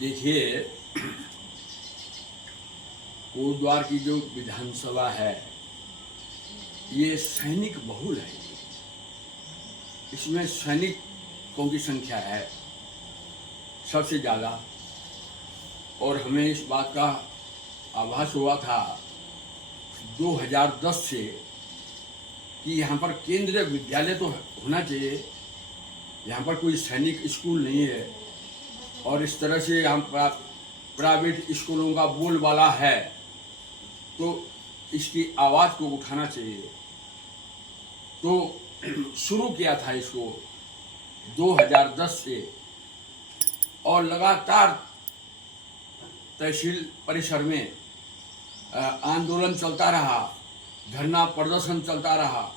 देखिए, कोटद्वार की जो विधानसभा है ये सैनिक बहुल है। इसमें सैनिकों की संख्या है सबसे ज़्यादा। और हमें इस बात का आभास हुआ था 2010 से कि यहाँ पर केंद्रीय विद्यालय तो होना चाहिए। यहाँ पर कोई सैनिक स्कूल नहीं है और इस तरह से यहाँ प्राइवेट स्कूलों का बोलबाला है, तो इसकी आवाज़ को उठाना चाहिए। तो शुरू किया था इसको 2010 से और लगातार तहसील परिसर में आंदोलन चलता रहा, धरना प्रदर्शन चलता रहा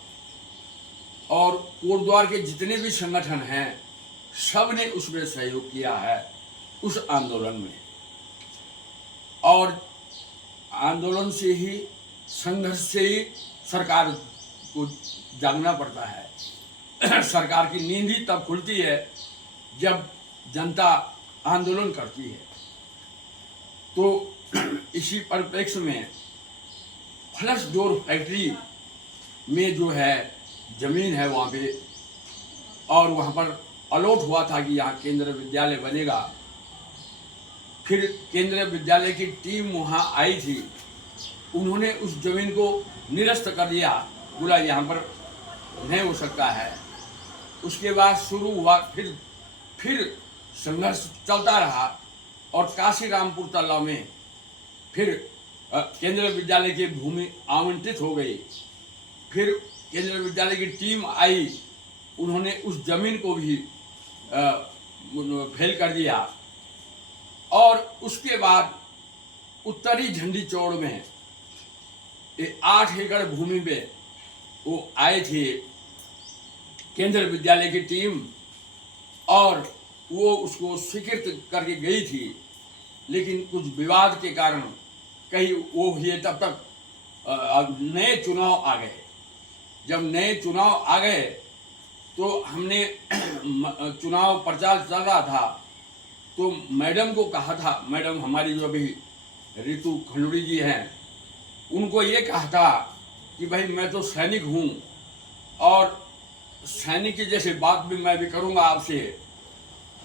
और कोटद्वार के जितने भी संगठन हैं सब ने उसमें सहयोग किया है उस आंदोलन में। और आंदोलन से ही, संघर्ष से ही सरकार को जागना पड़ता है। सरकार की नींद ही तब खुलती है जब जनता आंदोलन करती है। तो इसी परिप्रेक्ष्य में फ्लश डोर फैक्ट्री में जो है जमीन है वहाँ पे, और वहाँ पर अलॉट हुआ था कि यहाँ केंद्रीय विद्यालय बनेगा। फिर केंद्रीय विद्यालय की टीम वहाँ आई थी, उन्होंने उस जमीन को निरस्त कर दिया, बोला यहाँ पर नहीं हो सकता है। उसके बाद शुरू हुआ फिर संघर्ष चलता रहा और काशीरामपुर तल्ला में फिर केंद्रीय विद्यालय की भूमि आवंटित हो गई। फिर केंद्रीय विद्यालय की टीम आई, उन्होंने उस जमीन को भी फेल कर दिया। और उसके बाद उत्तरी झंडी चौड़ में 8 एकड़ भूमि पे वो आए थे केंद्रीय विद्यालय की टीम और वो उसको स्वीकृत करके गई थी, लेकिन कुछ विवाद के कारण कहीं वो हुए, तब तक नए चुनाव आ गए। जब नए चुनाव आ गए तो हमने चुनाव प्रचार चल रहा था, तो मैडम को कहा था, मैडम हमारी जो अभी रितु खंडूड़ी जी हैं, उनको ये कहा था कि भाई मैं तो सैनिक हूँ और सैनिक की जैसे बात भी मैं भी करूँगा आपसे।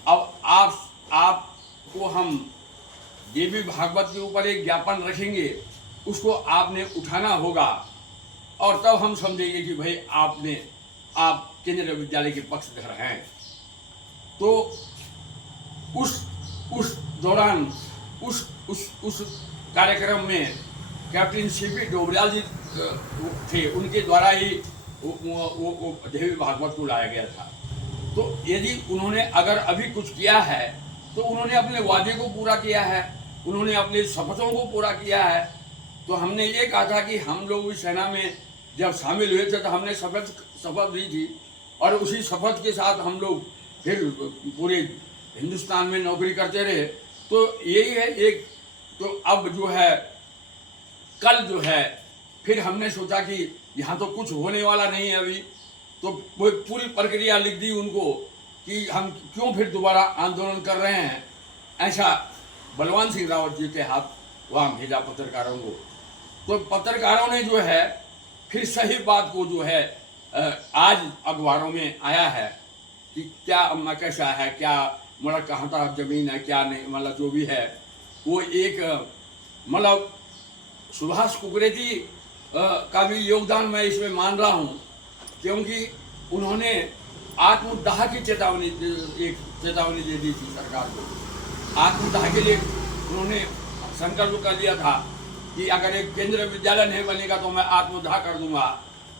अब आपको हम देवी भागवत के ऊपर एक ज्ञापन रखेंगे, उसको आपने उठाना होगा और तब हम समझेंगे कि भाई आप केंद्रीय विद्यालय के पक्षधर हैं। तो उस दौरान उस कार्यक्रम में कैप्टन सीपी डोबरियाल जी थे, उनके द्वारा ही वो देवी भागवत को लाया गया था। तो यदि उन्होंने अगर अभी कुछ किया है तो उन्होंने अपने वादे को पूरा किया है, उन्होंने अपने शपथों को पूरा किया है। तो हमने ये कहा था कि हम लोग भी सेना में जब शामिल हुए थे तो हमने शपथ दी थी और उसी शपथ के साथ हम लोग फिर पूरे हिंदुस्तान में नौकरी करते रहे। तो यही है एक। तो अब जो है कल जो है फिर हमने सोचा कि यहाँ तो कुछ होने वाला नहीं है अभी, तो वो पूरी प्रक्रिया लिख दी उनको कि हम क्यों फिर दोबारा आंदोलन कर रहे हैं। ऐसा बलवान सिंह रावत जी के हाथ वहाँ भेजा पत्रकारों को। तो पत्रकारों ने जो है फिर सही बात को जो है आज अखबारों में आया है कि क्या कैसा है, क्या मतलब कहाँ तक जमीन है, क्या नहीं, मतलब जो भी है वो एक मतलब सुभाष कुकरेती का भी योगदान मैं इसमें मान रहा हूँ, क्योंकि उन्होंने आत्मदाह की चेतावनी दे दी थी सरकार को। आत्मदाह के लिए उन्होंने संकल्प कर लिया था कि अगर एक केंद्रीय विद्यालय नहीं बनेगा तो मैं आत्मदाह कर दूंगा।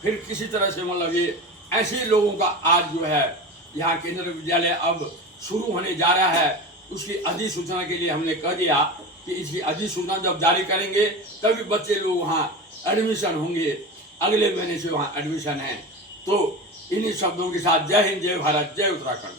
फिर किसी तरह से मतलब ये ऐसे लोगों का आज जो है यहाँ केंद्रीय विद्यालय अब शुरू होने जा रहा है, उसकी अधिसूचना के लिए हमने कह दिया कि इसकी अधिसूचना जब जारी करेंगे तभी बच्चे लोग वहाँ एडमिशन होंगे। अगले महीने से वहाँ एडमिशन है। तो इन्हीं शब्दों के साथ जय हिंद, जय भारत, जय उत्तराखंड।